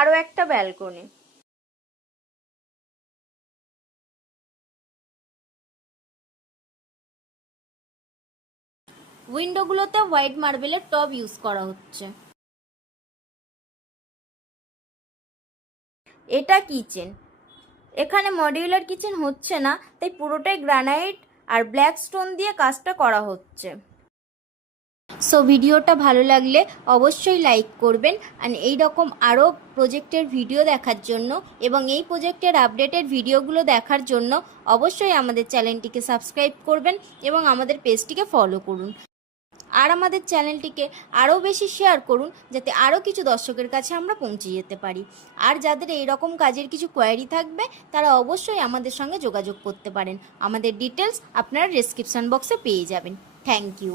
আরও একটা balcony. উইন্ডোগুলোতে white মার্বেলের টব ইউজ করা হচ্ছে। এটা কিচেন। এখানে মডিউলার কিচেন হচ্ছে না, তাই পুরোটাই গ্রানাইট আর ব্ল্যাক স্টোন দিয়ে কাজটা করা হচ্ছে। সো ভিডিওটা ভালো লাগলে অবশ্যই লাইক করবেন। আর এই রকম আরও প্রজেক্টের ভিডিও দেখার জন্য এবং এই প্রজেক্টের আপডেটেড ভিডিওগুলো দেখার জন্য অবশ্যই আমাদের চ্যানেলটিকে সাবস্ক্রাইব করবেন এবং আমাদের পেজটিকে ফলো করুন। আর আমাদের চ্যানেলটিকে আরও বেশি শেয়ার করুন, যাতে আরও কিছু দর্শকের কাছে আমরা পৌঁছে যেতে পারি। আর যাদের এই রকম কাজের কিছু কোয়ারি থাকবে তারা অবশ্যই আমাদের সঙ্গে যোগাযোগ করতে পারেন। আমাদের ডিটেলস আপনারা ডেসক্রিপশন বক্সে পেয়ে যাবেন। Thank you.